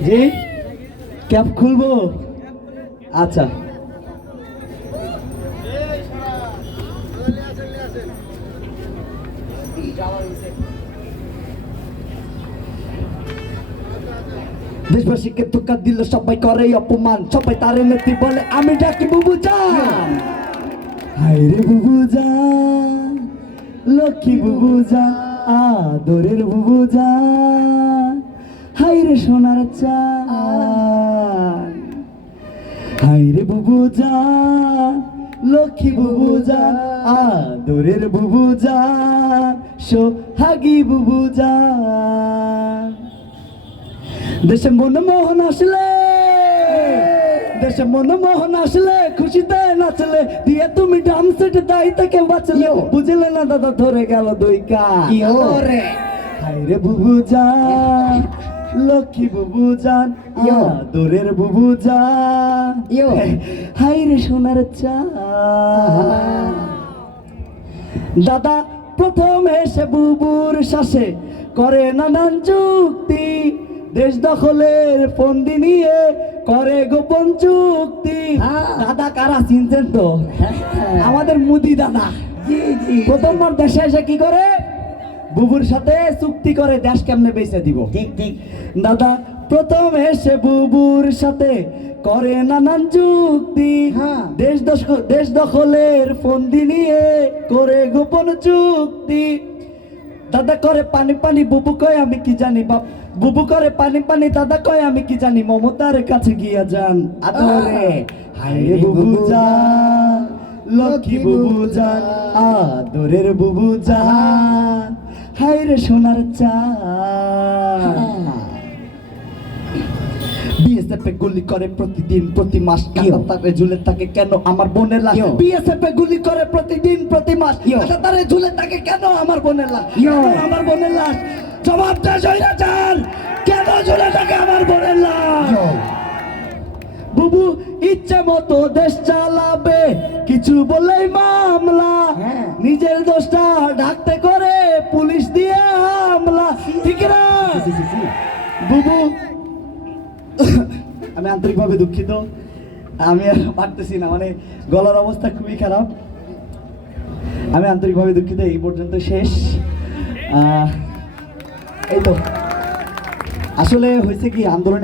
জি cap খুলবো আচ্ছা দেশবাসীকে ধোঁকা দিল সবাই করে অপমান সবাই তারে নেত্রী বলে আমি ডাকি বুবু জান হায় রে বুবু জান লক্ষ্মী বুবু জান আদরের বুবু জান হায় রে সোনার চান হায় রে বুবু জান লক্ষ্মী বুবু জান আদরের বুবু জান সোহাগী বুবু জান দেশে মনমোহন আসলে দেশে মনমোহন আসলে খুশিতে নাচলে দিয়ে তুমি ডাম সেট দাই থেকে বাঁচলে বুঝলে না দাদা ধরে গেল দুই কান হায় রে বুবু জান লক্ষ্মী বুবু জান আদরের বুবু জান হায় রে সোনার চান দাদা প্রথম এসে বুবুর শ্বাসে করে নানান যুক্তি দেশ দখলের ফন্দি নিয়ে করে গোপন চুক্তি দাদা কারা চিনছেন তো আমাদের মুদি দাদা প্রথমবার দেশে এসে কি করে বুবুর সাথে চুক্তি করে দেশ কেমনে বেঁচে দিব ঠিক ঠিক দাদা প্রথম এসে বুবুর সাথে করে নানান যুক্তি দেশ দখলের ফন্দি নিয়ে করে গোপন চুক্তি দাদা করে পানি পানি বুবু কয় আমি কি জানি বাপ বুবু করে পানি পানি দাদা কয় আমি কি জানি মমতার কাছে গিয়া যান আদরে হায় রে বুবু জান লক্ষ্মী বুবু জান আদরের বুবু জান হায় রে সোনার চান বিএসএফ এ গুলি করে প্রতিদিন প্রতি মাস কাঁটাতারে ঝুলে থাকে কেন আমার বোনের লাশ বিএসএফ এ গুলি করে প্রতিদিন প্রতি মাস কাঁটাতারে ঝুলে থাকে কেন আমার বোনের লাশ আমার বোনের লাশ জবাবটা জয়রা চান কেন ঝুলে থাকে আমার বোনের লাশ বুবু ইচ্ছে মতো দেশ চালাবে কিছু বলেই মামলা নিজের দোষটা ঢাকতে করে পুলিশ দিয়ে হামলা ঠিক না বুবু আমি আন্তরিকভাবে দুঃখিত আমি আর পারতেছি না মানে গলার অবস্থা খুবই খারাপ আমি আন্তরিকভাবে দুঃখিত এই পর্যন্ত শেষ এই তো আসলে হয়েছে কি আন্দোলন